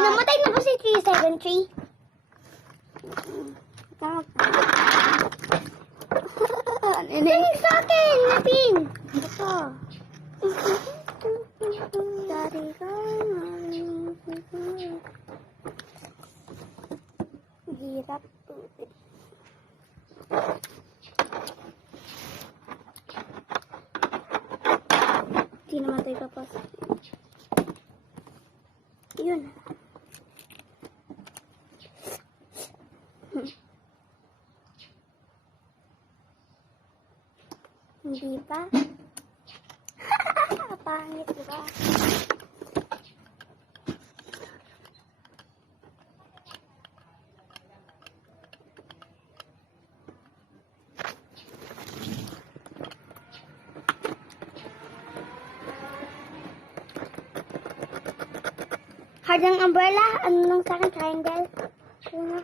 Namatay na ba si 373? Nanig sa akin! Napin! Ito. Dari ka. Hirap. Hindi namatay ka pa. Yun. Hindi pa. Pangit, diba? Hard ang umbrella. Ano nang sa akin? Triangle. Ano?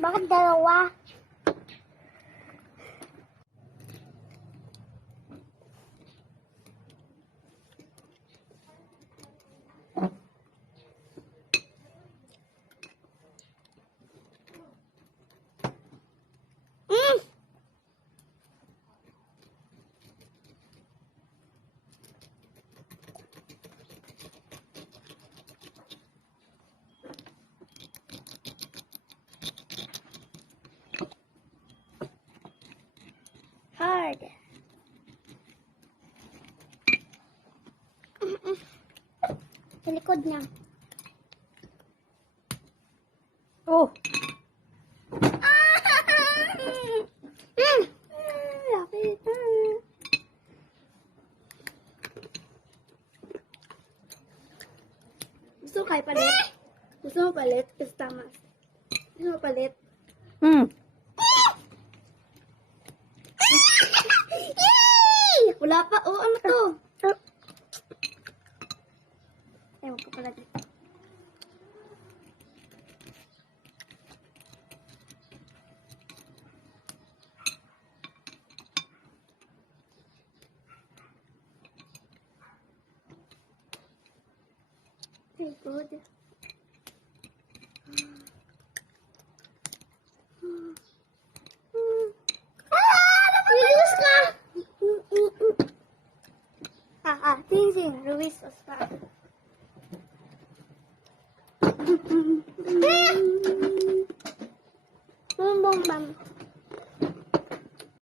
Bakit dalawa? Hard. Sa likod niya. Oh! Lapit. Gusto mo kayo palit? Gusto mo palit? Kasi tama. Gusto mo palit? Wala pa. Oh, ano to? Ewan ko pala dito. Ay, good. Release ka! Sing. Ruiz Oscar.